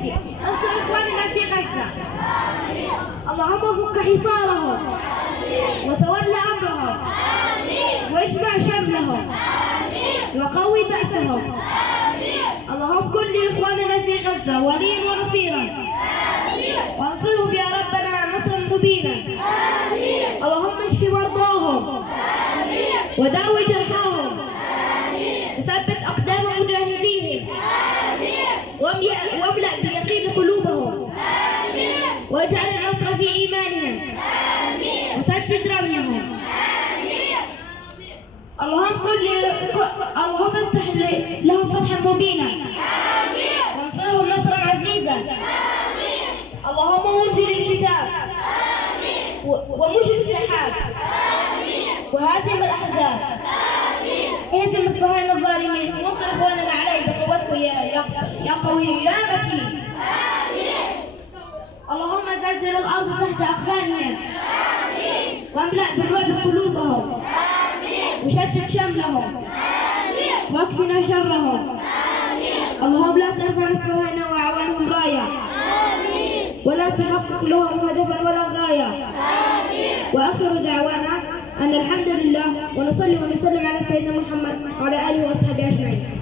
برحمتك انصر إخواننا في غزة. اللهم فك حصارهم وتولى أمرهم واجمع شملهم وقوي بأسهم. اللهم كن لإخواننا في غزة وليا ونصيرا وانصرهم يا ربنا نصرا مبينا. اللهم اشف مرضاهم وداوي جرحاهم وثبت أقدام مجاهديهم واملأ بيقين قلوبهم واجعل النصر في إيمانهم وسدد رميهم. اللهم افتح لهم فتحا مبينا وانصرهم نصرا عزيزا. اللهم منزل الكتاب ومجري السحاب وهازم الأحزاب اهزم الصهاينة الظالمين وانصر إخواننا عليه بقوته يا قوي يا متين. اللهم زلزل الأرض تحت أقدامهم واملأ بالرعب قلوبهم وشتت شملهم واكفنا شرهم. اللهم لا ترفع الصهاينة وأعوانهم راية ولا تحقق لهم هدفا ولا غاية. وآخر دعوانا أن الحمد لله ونصلي ونسلم على سيدنا محمد وعلى آله وأصحابه أجمعين.